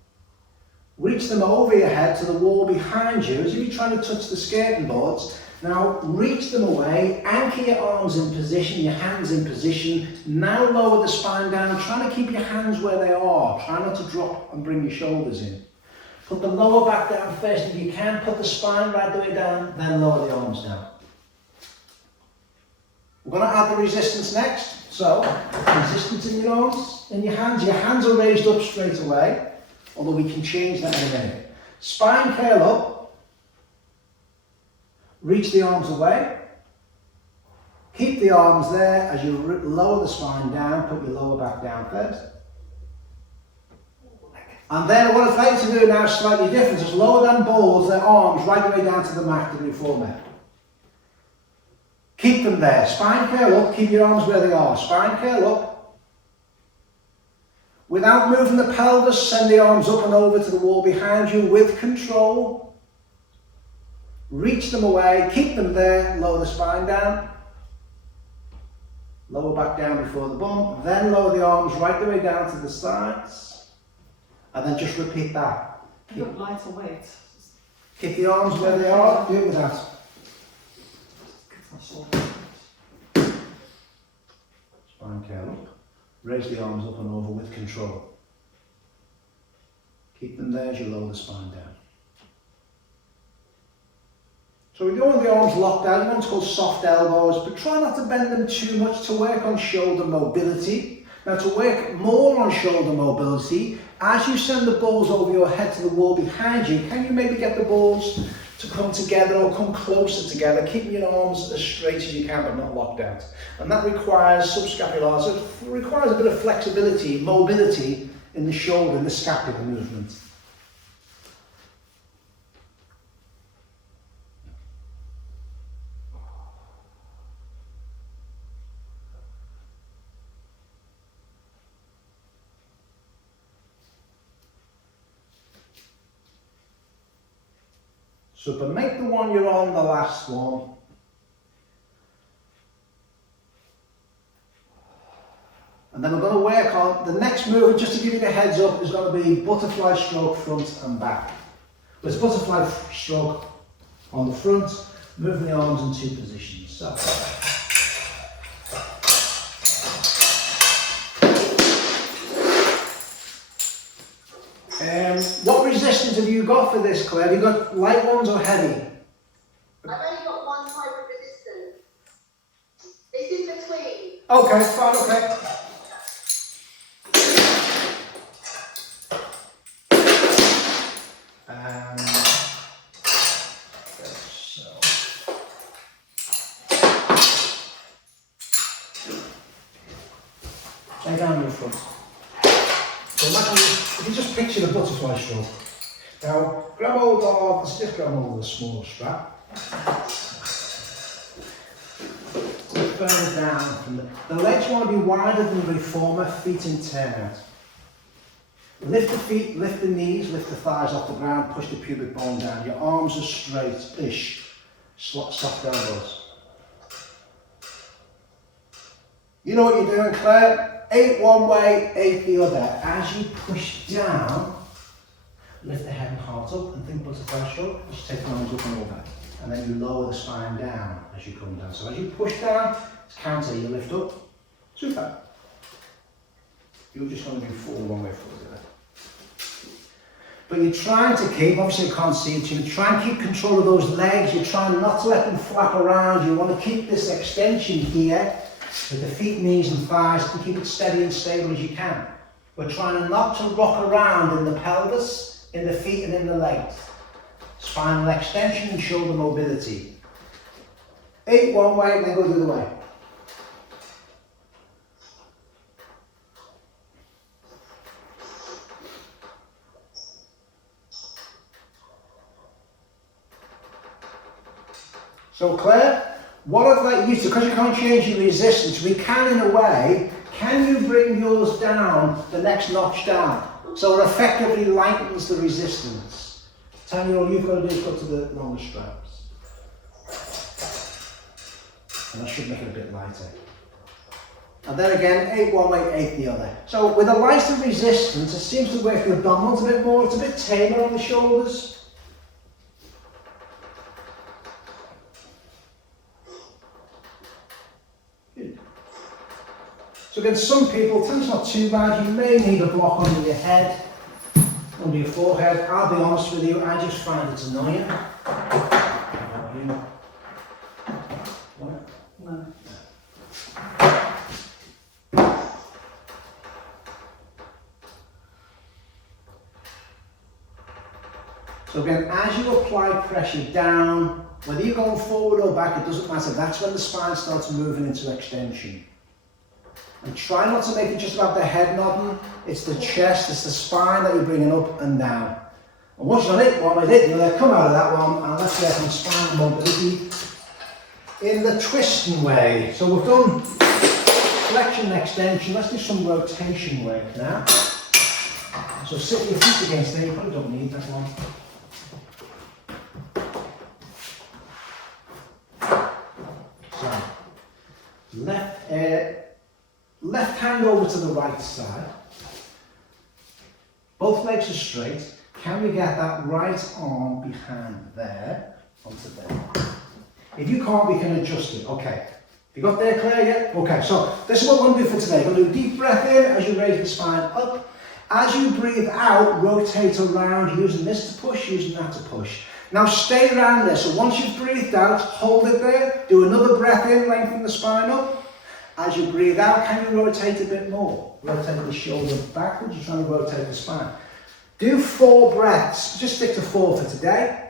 Reach them over your head to the wall behind you as if you're trying to touch the skirting boards. Now reach them away, anchor your arms in position, your hands in position. Now lower the spine down, trying to keep your hands where they are. Try not to drop and bring your shoulders in. Put the lower back down first if you can, put the spine right the way down, then lower the arms down. We're going to add the resistance next. So, resistance in your arms, in your hands are raised up straight away, although we can change that in a minute. Spine curl up, reach the arms away, keep the arms there as you lower the spine down, put your lower back down first. And then what I'd like to do now is slightly different. Just lower them balls, their arms, right the way down to the mat, the reformer. Keep them there. Spine curl up, keep your arms where they are. Spine curl up. Without moving the pelvis, send the arms up and over to the wall behind you with control. Reach them away, keep them there, lower the spine down. Lower back down before the bum. Then lower the arms right the way down to the sides. And then just repeat that. You got lighter weight. Keep the arms where they are, do it with that. Spine curl up. Raise the arms up and over with control. Keep them there as you lower the spine down. So we don't want the arms locked out, you want to call soft elbows, but try not to bend them too much to work on shoulder mobility. Now to work more on shoulder mobility, as you send the balls over your head to the wall behind you, can you maybe get the balls to come together or come closer together, keeping your arms as straight as you can but not locked out. And that requires subscapular, so it requires a bit of flexibility, mobility in the shoulder and the scapular movement. So to make the one you're on, the last one, And then we're going to work on the next move, just to give you the heads up, is going to be butterfly stroke front and back. It's butterfly stroke on the front, moving the arms in 2 positions. So. What resistance have you got for this, Claire? Have you got light ones or heavy? I've only got one type of resistance. It's in between. Okay, fine, okay. Lay down in your front. So if you just picture the butterfly stroke. Now, grab hold of, let's just grab hold of the smaller strap. Further down from the legs want to be wider than the reformer, feet in turn. Lift the feet, lift the knees, lift the thighs off the ground, push the pubic bone down. Your arms are straight-ish, soft elbows. You know what you're doing, Claire? 8 one way, 8 the other. As you push down, lift the head and heart up and think butterfly stroke. Just take the arms up and over. And then you lower the spine down as you come down. So as you push down, it's counter, you lift up. Super. You're just going to do 4 one way, 4 the other. But you're trying to keep, obviously you can't see it, you try and keep control of those legs. You're trying not to let them flap around. You want to keep this extension here with the feet, knees and thighs to keep it steady and stable as you can. We're trying not to rock around in the pelvis, in the feet and in the legs. Spinal extension and shoulder mobility. 8 one way, then go the other way. So Claire, what I'd like you to, because you can't change your resistance, we can in a way, can you bring yours down, the next notch down, so it effectively lightens the resistance? Tell me all you've got to do is go to the longer straps. And that should make it a bit lighter. And then again, 8 one way, 8 the other. So with a lighter resistance, it seems to work the abdominals a bit more, it's a bit tamer on the shoulders. So again, some people, it's not too bad, you may need a block under your head, under your forehead. I'll be honest with you, I just find it's annoying. No. So again, as you apply pressure down, whether you're going forward or back, it doesn't matter, that's when the spine starts moving into extension. And try not to make it just about the head nodding, it's the chest, it's the spine that you're bringing up and down. And once you've done it, one with it, you're going to come out of that one and let's get some spinal mobility in the twisting way. So we've done flexion and extension, let's do some rotation work now. So sit your feet against there, you probably don't need that one. So, left hand over to the right side. Both legs are straight. Can we get that right arm behind there onto there? If you can't, we can adjust it. Okay. You got there, Claire? Yeah? Okay, so this is what we're going to do for today. We're going to do a deep breath in as you raise the spine up. As you breathe out, rotate around, using this to push, using that to push. Now stay around there. So once you've breathed out, hold it there. Do another breath in, lengthen the spine up. As you breathe out, can you rotate a bit more? Rotate the shoulder backwards, you're trying to rotate the spine. Do 4 breaths, just stick to 4 for today.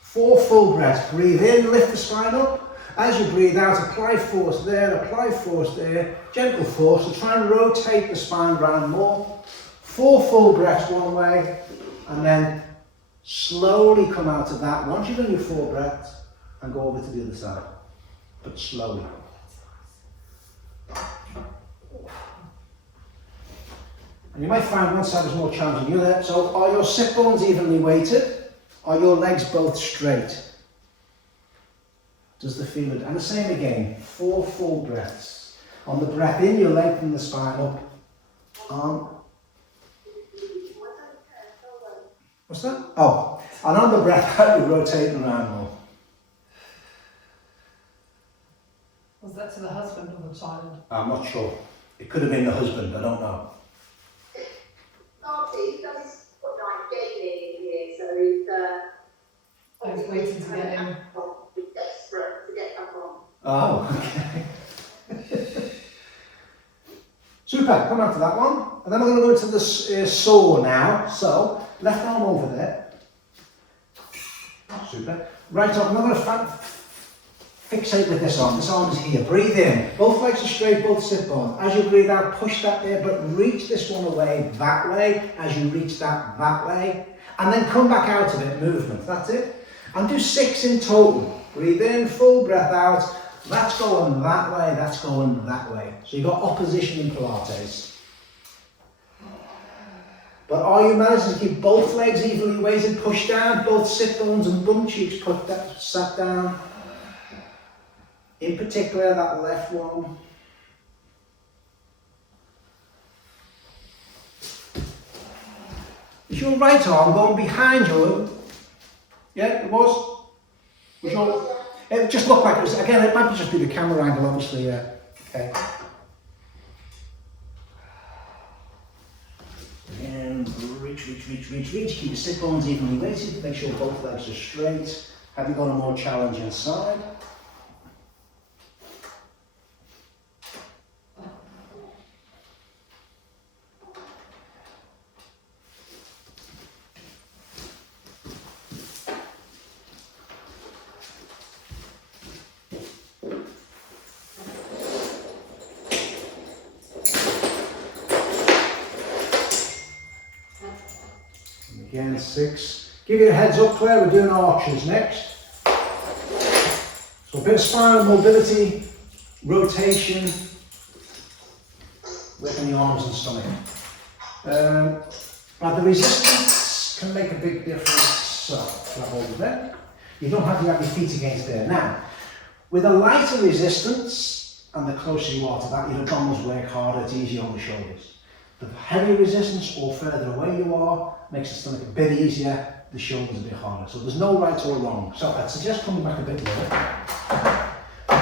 4 full breaths. Breathe in, lift the spine up. As you breathe out, apply force there, gentle force. So try and rotate the spine round more. 4 full breaths one way, and then slowly come out of that. Once you've done your 4 breaths, and go over to the other side, but slowly. And you might find one side is more challenging than the other. So are your sit bones evenly weighted? Are your legs both straight? Does the feel it? And the same again, 4 full breaths. On the breath in, you lengthen the spine up. What's that? Oh, and on the breath out, you're rotating around more. Was that to the husband or the child? I'm not sure. It could have been the husband, I don't know. Marty, that is what like gaming in here, so he's I was waiting to get in. He's desperate to get back on. Oh, okay. Super, come on to that one. And then I'm going to go into the saw now. So, left arm over there. Super. Right arm, I'm going to fixate with this arm. This arm is here. Breathe in. Both legs are straight, both sit bones. As you breathe out, push that there, but reach this one away that way. As you reach that way. And then come back out of it, movement. That's it. And do 6 in total. Breathe in, full breath out. That's going that way, that's going that way. So you've got opposition in Pilates. But are you managing to keep both legs evenly weighted, push down, both sit bones and bum cheeks sat down? In particular, that left one. Is your right arm going behind you? Yeah, it was? Was your... It just looked like it was, again, it might just be the camera angle, obviously, yeah. Okay. Again, reach. Keep your sit bones evenly weighted, make sure both legs are straight. Have you got a more challenging side? Again, 6. Give you a heads up, Claire, we're doing arches next. So a bit of spinal mobility, rotation, working the arms and stomach. Now the resistance can make a big difference. So, grab hold of that. You don't have to have your feet against there. Now, with a lighter resistance, and the closer you are to that, your abdominals work harder, it's easier on the shoulders. The heavier resistance or further away you are makes the stomach a bit easier, the shoulders a bit harder. So there's no right or wrong. So I'd suggest coming back a bit lower.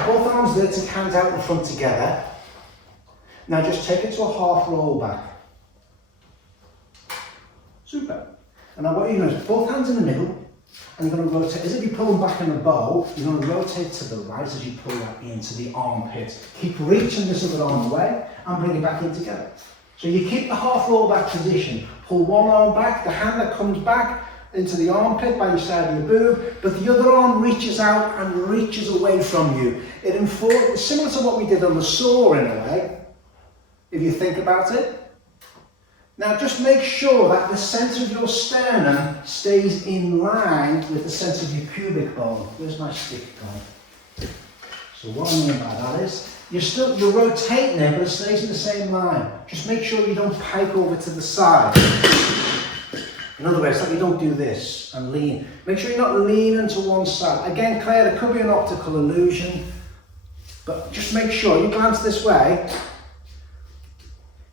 Both arms there to hands out in front together. Now just take it to a half roll back. Super. And now what you're going to do is both hands in the middle, and you're going to rotate, as if you're pulling back in a bow, you're going to rotate to the right as you pull that into the armpit. Keep reaching this other arm away and bring it back in together. So you keep the half roll back position, pull one arm back, the hand that comes back into the armpit by your side of your boob, but the other arm reaches out and reaches away from you. It's similar to what we did on the saw in a way, if you think about it. Now just make sure that the centre of your sternum stays in line with the centre of your pubic bone. Where's my stick gone? So what I mean by that is, you're rotating it, but it stays in the same line. Just make sure you don't pike over to the side. In other words, that you don't do this and lean. Make sure you're not leaning to one side. Again, Claire, there could be an optical illusion, but just make sure you glance this way,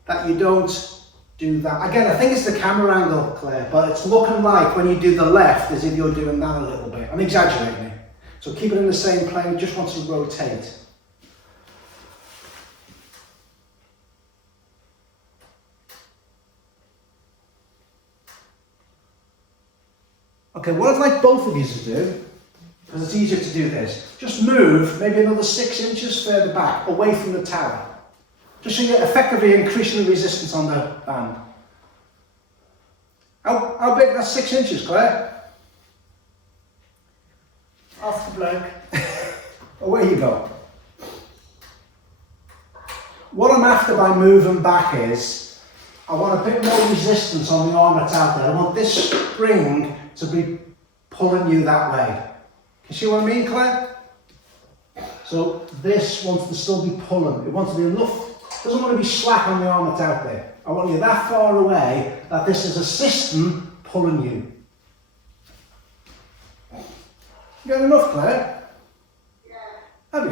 that you don't do that. Again, I think it's the camera angle, Claire, but it's looking like when you do the left as if you're doing that a little bit. I'm exaggerating it. So keep it in the same plane, just want to rotate. Okay, what I'd like both of you to do, because it's easier to do this, just move maybe another 6 inches further back, away from the tower. Just so you're effectively increasing the resistance on the band. How big? That's 6 inches, Claire. Ask the bloke. Away you go. What I'm after by moving back is, I want a bit more resistance on the arm that's out there. I want this spring to be pulling you that way. Can you see what I mean, Claire? So this wants to still be pulling. It wants to be enough, doesn't want to be slack on the arm that's out there. I want you that far away that this is a system pulling you. You got enough, Claire? Yeah. Have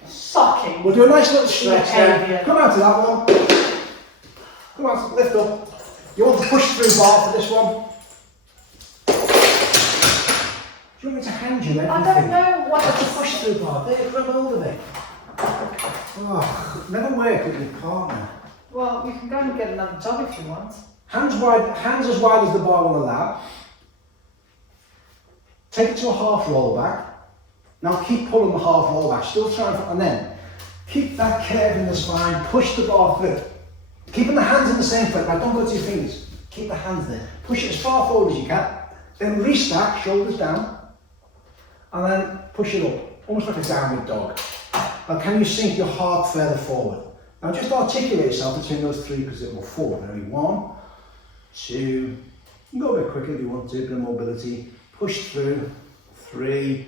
you? Sucking We'll do a nice little stretch Behaviour. then. Come out to that one. Come on, lift up. You want to push through bar for this one? Do you want me to hand you everything? I don't know what That's a push through bar. There, grab hold of it. Oh, never work with your partner. Well, you can go and get another job if you want. Hands as wide as the bar will allow. Take it to a half roll back. Now keep pulling the half roll back, still trying to, and then keep that curve in the spine, push the bar through. Keeping the hands in the same foot, like don't go to your fingers. Keep the hands there. Push it as far forward as you can. Then restack, shoulders down. And then push it up, almost like a downward dog. Now can you sink your heart further forward? Now just articulate yourself between those three positions, or four. Ready? 1, 2, you can go a bit quicker if you want to, a bit of mobility. Push through, 3,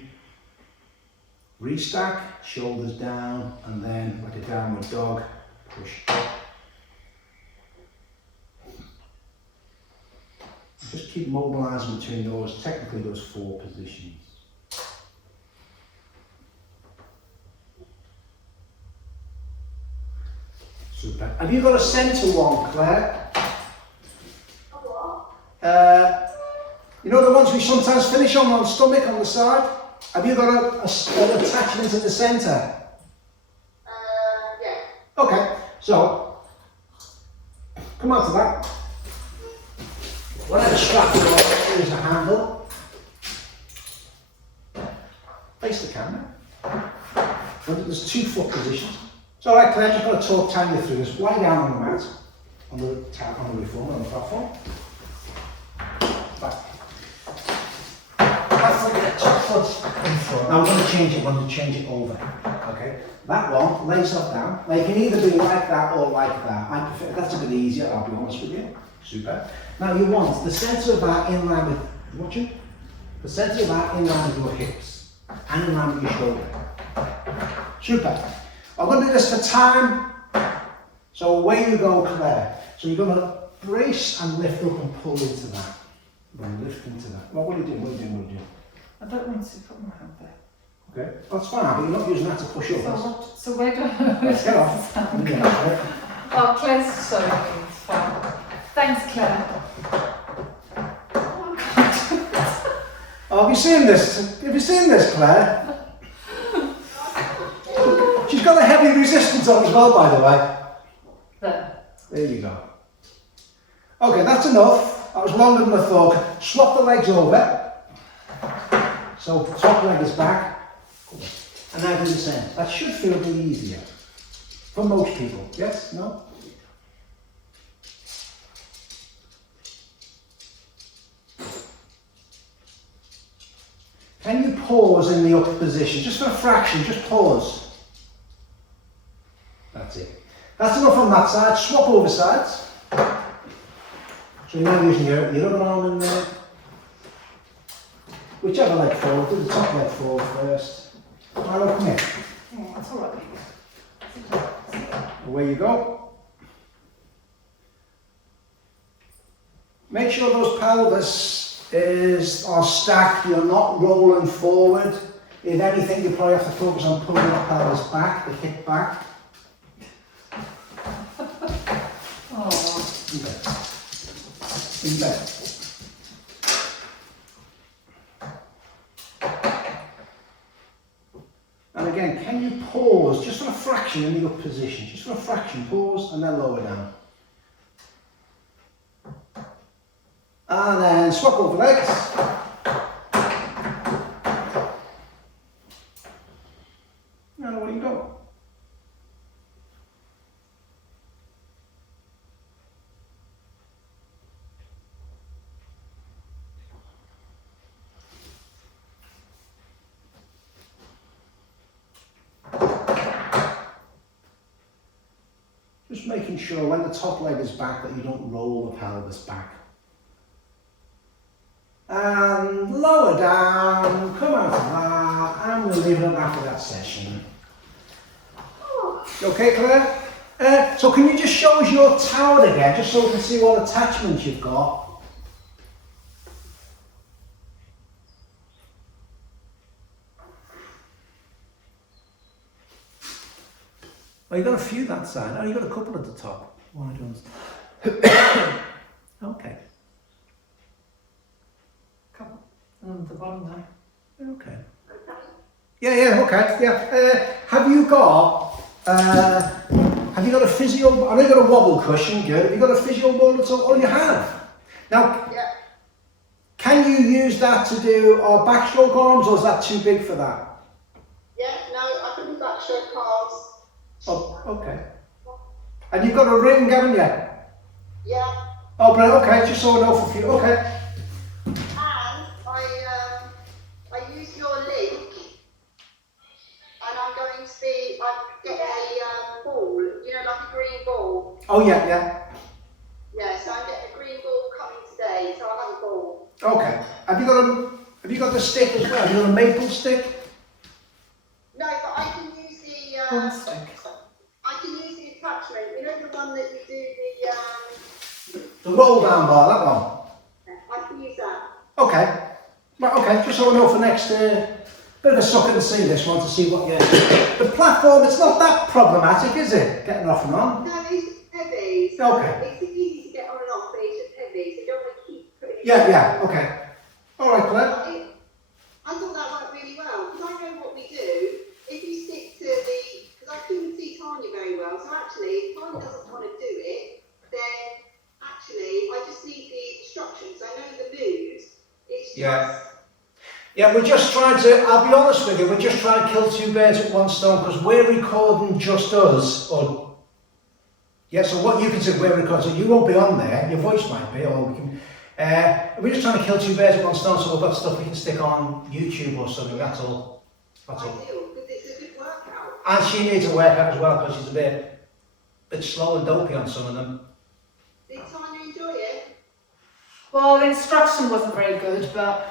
restack, shoulders down, and then like a downward dog, push up. Just keep mobilising between those, technically those 4 positions. Super. Have you got a centre one, Claire? You know the ones we sometimes finish on stomach on the side? Have you got an attachment in the centre? Yeah. Okay, so come on to that. Whatever strap you're on, here's a handle. Face the camera. There's 2 foot positions. It's alright, Claire, you've got to talk Tanya through this. Lie down on the mat, on the reform, on the platform. Back. That's like a top foot in front. Now we're going to change it over. Okay? That one, lay yourself down. Now you can either be like that or like that. I prefer, that's a bit easier, I'll be honest with you. Super. Now you want the centre of that in line with, watching? The centre of that in line with your hips and in line with your shoulder. Super. I'm going to do this for time. So away you go, Claire. So you're going to brace and lift up and pull into that. You're going to lift into that. Well, what are you doing? What are you doing? What are you doing? I don't want to put my hand there. Okay, that's fine, but you're not using that to push up. So where do I... Let's get off. Oh, Claire's showing me, it's fine. Thanks, Claire. Oh, have you seen this? Have you seen this, Claire? She's got a heavy resistance on as well, by the way. There you go. Okay, that's enough. That was longer than I thought. Swap the legs over. So top leg is back. And now do the same. That should feel a bit easier. For most people. Yes? No? Can you pause in the up position? Just for a fraction, just pause. That's it. That's enough on that side. Swap over sides. So you're now using your other arm in there. Whichever leg forward, do the top leg forward first. Alright, come here. Oh, that's alright. Away you go. Make sure those pelvis are stacked, you're not rolling forward. If anything, you probably have to focus on pulling the pelvis back, the hip back. Oh. In bed. In bed. And again, can you pause just for a fraction in the up position? Just for a fraction, pause and then lower down. And then swap over legs. And away you go. Just making sure when the top leg is back that you don't roll the pelvis back. And lower down, come out of that, and we'll leave it up after that session. You okay, Claire? So can you just show us your tower again, just so we can see what attachments you've got? Oh, you got a few that side. Oh, you got a couple at the top. Wide ones. Okay. Couple. And the bottom there. Okay. Yeah, okay, yeah. Have you got a physio? I know you got a wobble cushion, good. Have you got a physio ball at all? Oh, you have. Now, Yeah. can you use that to do our backstroke arms, or is that too big for that? Yeah, no, I can do backstroke arms. Oh, okay. And you've got a ring, haven't you? Yeah. Oh, brilliant. Okay, just so I know for you. Okay. And I use your link, and I'm going to be, I'm getting a ball, you know, like a green ball. Oh, yeah. Yeah, so I'm getting a green ball coming today, so I'll have a ball. Okay. Have you got the stick as well? Have you got a maple stick? No, but I can use the, One stick. I can use the attachment, you know the one that you do The roll down bar, that one. I can use that. Okay. Right, okay, just so I know for next, bit of a suck and see this one to see what you... The platform, it's not that problematic, is it? Getting off and on? No, it's just heavy. So Okay. it's easy to get on and off, but it's just heavy, so you don't want to keep putting it Yeah, okay. Alright, Claire. I thought that worked really well, because I know what we do. If you stick to the, because I couldn't see Tanya very well, so actually, if Tanya doesn't want to do it, then actually, I just need the instructions. I know the moves. It's just... Yeah, we're just trying to, I'll be honest with you, we're just trying to kill two birds with one stone, because we're recording just us, or... Yeah, so what you can say, we're recording, so you won't be on there, your voice might be, or we can... we're just trying to kill two birds with one stone, so we've got stuff we can stick on YouTube or something, that's all. That's all. Ideal, because it's a good workout. And she needs a workout as well, because she's a bit slow and dopey on some of them. Did Tanya enjoy it? Well, the instruction wasn't very good, but